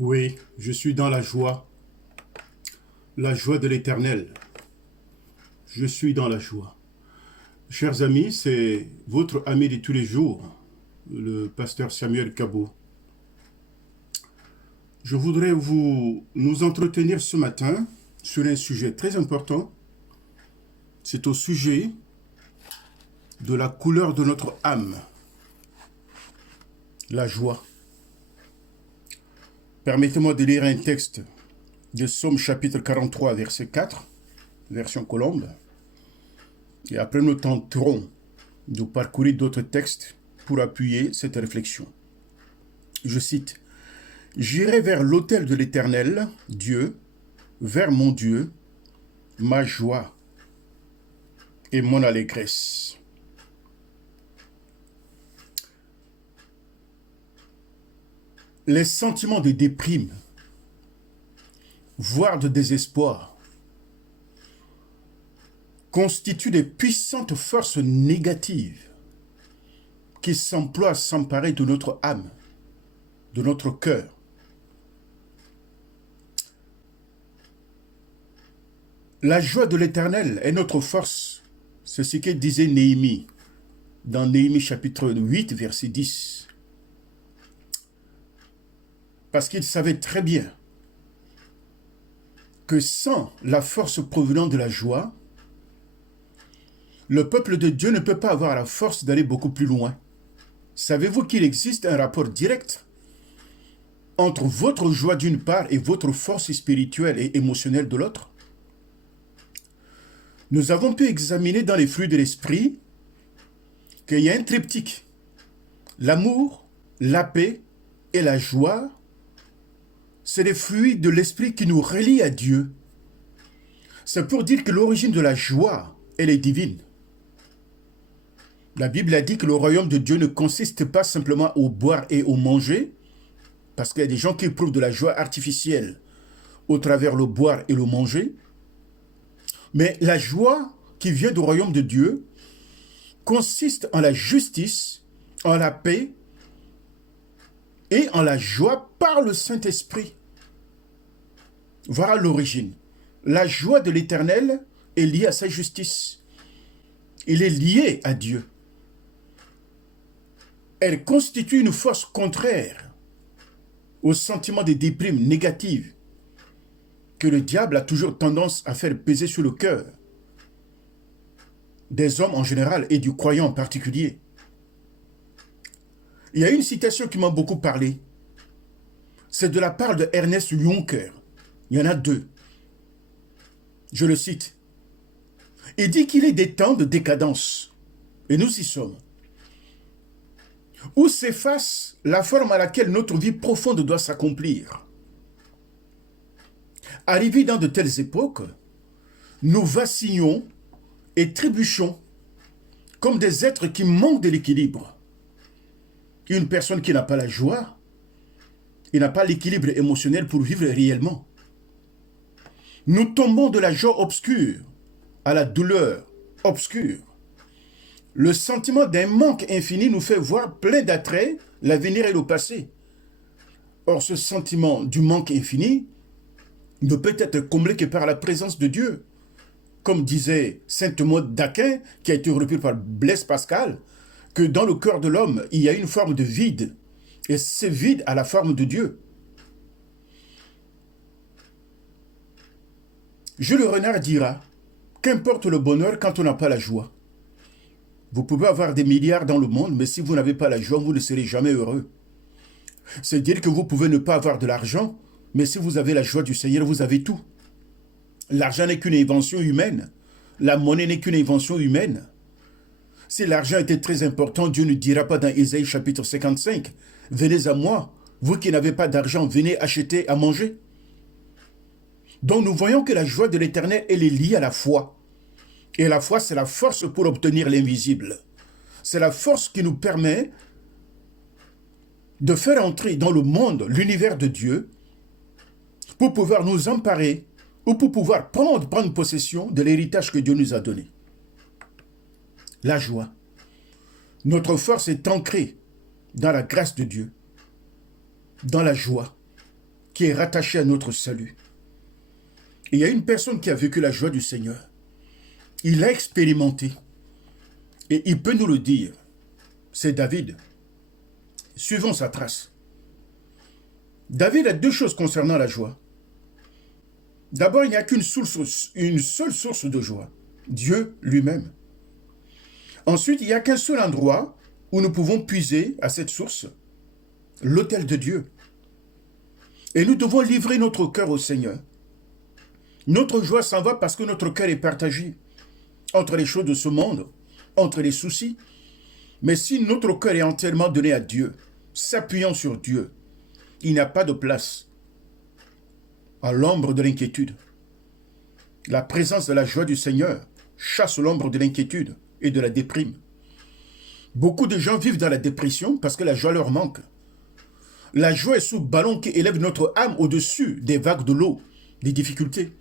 Oui, je suis dans la joie de l'Éternel. Je suis dans la joie. Chers amis, c'est votre ami de tous les jours, le pasteur Samuel Cabot. Je voudrais nous entretenir ce matin sur un sujet très important. C'est au sujet de la couleur de notre âme, la joie. Permettez-moi de lire un texte de Psaume chapitre 43, verset 4, version Colombe. Et après, nous tenterons de parcourir d'autres textes pour appuyer cette réflexion. Je cite, « J'irai vers l'autel de l'Éternel, Dieu, vers mon Dieu, ma joie et mon allégresse. » Les sentiments de déprime, voire de désespoir, constituent des puissantes forces négatives qui s'emploient à s'emparer de notre âme, de notre cœur. La joie de l'Éternel est notre force. C'est ce que disait Néhémie dans Néhémie chapitre 8, verset 10. Parce qu'il savait très bien que sans la force provenant de la joie, le peuple de Dieu ne peut pas avoir la force d'aller beaucoup plus loin. Savez-vous qu'il existe un rapport direct entre votre joie d'une part et votre force spirituelle et émotionnelle de l'autre? Nous avons pu examiner dans les fruits de l'esprit qu'il y a un triptyque. L'amour, la paix et la joie, c'est les fruits de l'esprit qui nous relient à Dieu. C'est pour dire que l'origine de la joie, elle est divine. La Bible a dit que le royaume de Dieu ne consiste pas simplement au boire et au manger, parce qu'il y a des gens qui éprouvent de la joie artificielle au travers le boire et le manger. Mais la joie qui vient du royaume de Dieu consiste en la justice, en la paix et en la joie par le Saint-Esprit. Voilà l'origine. La joie de l'Éternel est liée à sa justice. Il est lié à Dieu. Elle constitue une force contraire au sentiment de déprime négative que le diable a toujours tendance à faire peser sur le cœur des hommes en général et du croyant en particulier. Il y a une citation qui m'a beaucoup parlé. C'est de la part de Ernest Juncker. Il y en a deux. Je le cite. Il dit qu'il est des temps de décadence. Et nous y sommes. Où s'efface la forme à laquelle notre vie profonde doit s'accomplir. Arrivés dans de telles époques, nous vacillons et trébuchons comme des êtres qui manquent de l'équilibre. Une personne qui n'a pas la joie, il n'a pas l'équilibre émotionnel pour vivre réellement. Nous tombons de la joie obscure à la douleur obscure. Le sentiment d'un manque infini nous fait voir plein d'attraits l'avenir et le passé. Or, ce sentiment du manque infini ne peut être comblé que par la présence de Dieu. Comme disait sainte Maud d'Aquin, qui a été repris par Blaise Pascal, que dans le cœur de l'homme, il y a une forme de vide. Et ce vide a la forme de Dieu. Jules Renard dira, qu'importe le bonheur quand on n'a pas la joie. Vous pouvez avoir des milliards dans le monde, mais si vous n'avez pas la joie, vous ne serez jamais heureux. C'est dire que vous pouvez ne pas avoir de l'argent, mais si vous avez la joie du Seigneur, vous avez tout. L'argent n'est qu'une invention humaine. La monnaie n'est qu'une invention humaine. Si l'argent était très important, Dieu ne dira pas dans Ésaïe chapitre 55, « Venez à moi, vous qui n'avez pas d'argent, venez acheter à manger. » Donc nous voyons que la joie de l'Éternel, elle est liée à la foi. Et la foi, c'est la force pour obtenir l'invisible. C'est la force qui nous permet de faire entrer dans le monde, l'univers de Dieu, pour pouvoir nous emparer ou pour pouvoir prendre possession de l'héritage que Dieu nous a donné. La joie. Notre force est ancrée dans la grâce de Dieu, dans la joie qui est rattachée à notre salut. Et il y a une personne qui a vécu la joie du Seigneur. Il l'a expérimenté. Et il peut nous le dire. C'est David. Suivons sa trace. David a deux choses concernant la joie. D'abord, il n'y a une seule source de joie. Dieu lui-même. Ensuite, il n'y a qu'un seul endroit où nous pouvons puiser à cette source. L'autel de Dieu. Et nous devons livrer notre cœur au Seigneur. Notre joie s'en va parce que notre cœur est partagé entre les choses de ce monde, entre les soucis. Mais si notre cœur est entièrement donné à Dieu, s'appuyant sur Dieu, il n'y a pas de place à l'ombre de l'inquiétude. La présence de la joie du Seigneur chasse l'ombre de l'inquiétude et de la déprime. Beaucoup de gens vivent dans la dépression parce que la joie leur manque. La joie est sous ballon qui élève notre âme au-dessus des vagues de l'eau, des difficultés,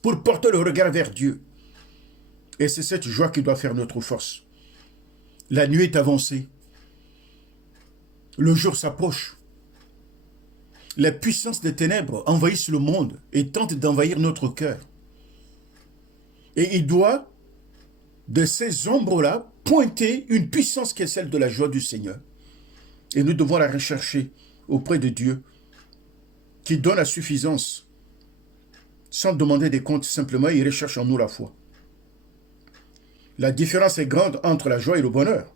pour porter le regard vers Dieu. Et c'est cette joie qui doit faire notre force. La nuit est avancée. Le jour s'approche. Les puissances des ténèbres envahissent le monde et tentent d'envahir notre cœur. Et il doit, de ces ombres-là, pointer une puissance qui est celle de la joie du Seigneur. Et nous devons la rechercher auprès de Dieu, qui donne la suffisance. Sans demander des comptes, simplement, il recherche en nous la foi. La différence est grande entre la joie et le bonheur.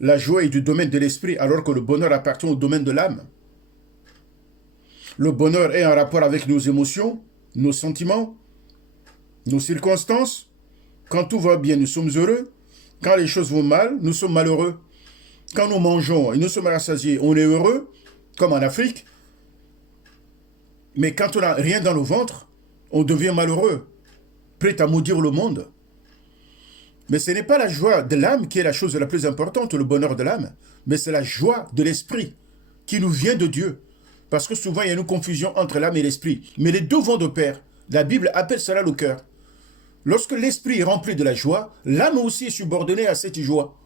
La joie est du domaine de l'esprit, alors que le bonheur appartient au domaine de l'âme. Le bonheur est en rapport avec nos émotions, nos sentiments, nos circonstances. Quand tout va bien, nous sommes heureux. Quand les choses vont mal, nous sommes malheureux. Quand nous mangeons et nous sommes rassasiés, on est heureux, comme en Afrique. Mais quand on n'a rien dans le ventre, on devient malheureux, prêt à maudire le monde. Mais ce n'est pas la joie de l'âme qui est la chose la plus importante, le bonheur de l'âme, mais c'est la joie de l'esprit qui nous vient de Dieu. Parce que souvent, il y a une confusion entre l'âme et l'esprit. Mais les deux vont de pair. La Bible appelle cela le cœur. Lorsque l'esprit est rempli de la joie, l'âme aussi est subordonnée à cette joie.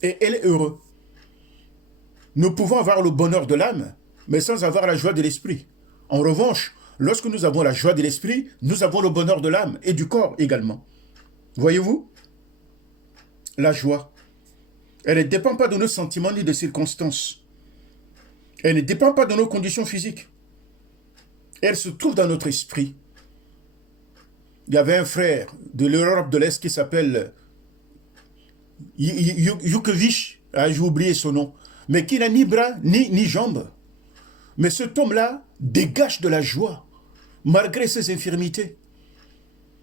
Et elle est heureuse. Nous pouvons avoir le bonheur de l'âme, mais sans avoir la joie de l'esprit. En revanche, lorsque nous avons la joie de l'esprit, nous avons le bonheur de l'âme et du corps également. Voyez-vous? La joie, elle ne dépend pas de nos sentiments ni de circonstances. Elle ne dépend pas de nos conditions physiques. Elle se trouve dans notre esprit. Il y avait un frère de l'Europe de l'Est qui s'appelle Yukovic, j'ai oublié son nom, mais qui n'a ni bras ni jambes. Mais cet homme-là dégage de la joie, malgré ses infirmités.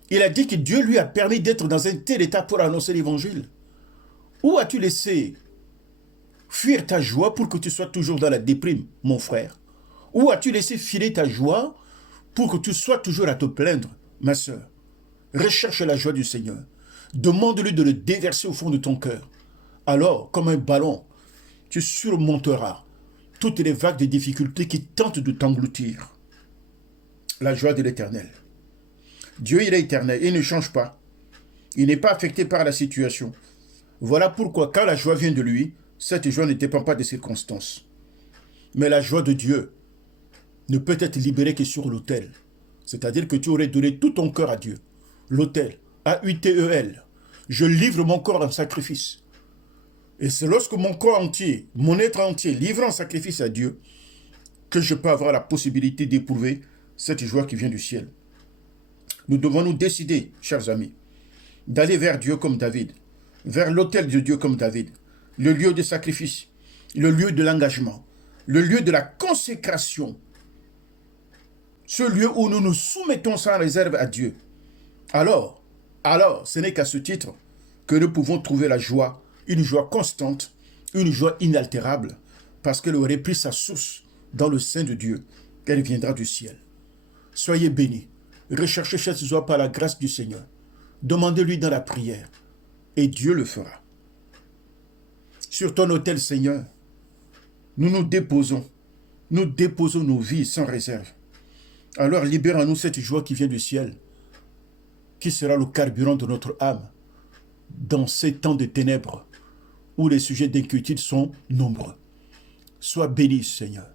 Il a dit que Dieu lui a permis d'être dans un tel état pour annoncer l'évangile. Où as-tu laissé fuir ta joie pour que tu sois toujours dans la déprime, mon frère? Où as-tu laissé filer ta joie pour que tu sois toujours à te plaindre, ma sœur? Recherche la joie du Seigneur. Demande-lui de le déverser au fond de ton cœur. Alors, comme un ballon, tu surmonteras toutes les vagues de difficultés qui tentent de t'engloutir. La joie de l'Éternel. Dieu, il est éternel, il ne change pas. Il n'est pas affecté par la situation. Voilà pourquoi quand la joie vient de lui, cette joie ne dépend pas des circonstances. Mais la joie de Dieu ne peut être libérée que sur l'autel. C'est-à-dire que tu aurais donné tout ton cœur à Dieu. L'autel, A-U-T-E-L. Je livre mon corps en sacrifice. Et c'est lorsque mon corps entier, mon être entier, livre en sacrifice à Dieu, que je peux avoir la possibilité d'éprouver cette joie qui vient du ciel. Nous devons nous décider, chers amis, d'aller vers Dieu comme David, vers l'autel de Dieu comme David, le lieu de sacrifice, le lieu de l'engagement, le lieu de la consécration, ce lieu où nous nous soumettons sans réserve à Dieu. Alors, ce n'est qu'à ce titre que nous pouvons trouver la joie, une joie constante, une joie inaltérable, parce qu'elle aurait pris sa source dans le sein de Dieu, qu'elle viendra du ciel. Soyez bénis, recherchez cette joie par la grâce du Seigneur, demandez-lui dans la prière, et Dieu le fera. Sur ton autel, Seigneur, nous déposons nos vies sans réserve. Alors libère en nous cette joie qui vient du ciel, qui sera le carburant de notre âme dans ces temps de ténèbres où les sujets d'inquiétude sont nombreux. Sois béni, Seigneur,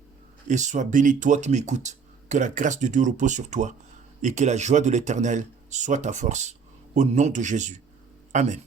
et sois béni toi qui m'écoutes. Que la grâce de Dieu repose sur toi et que la joie de l'Éternel soit ta force. Au nom de Jésus. Amen.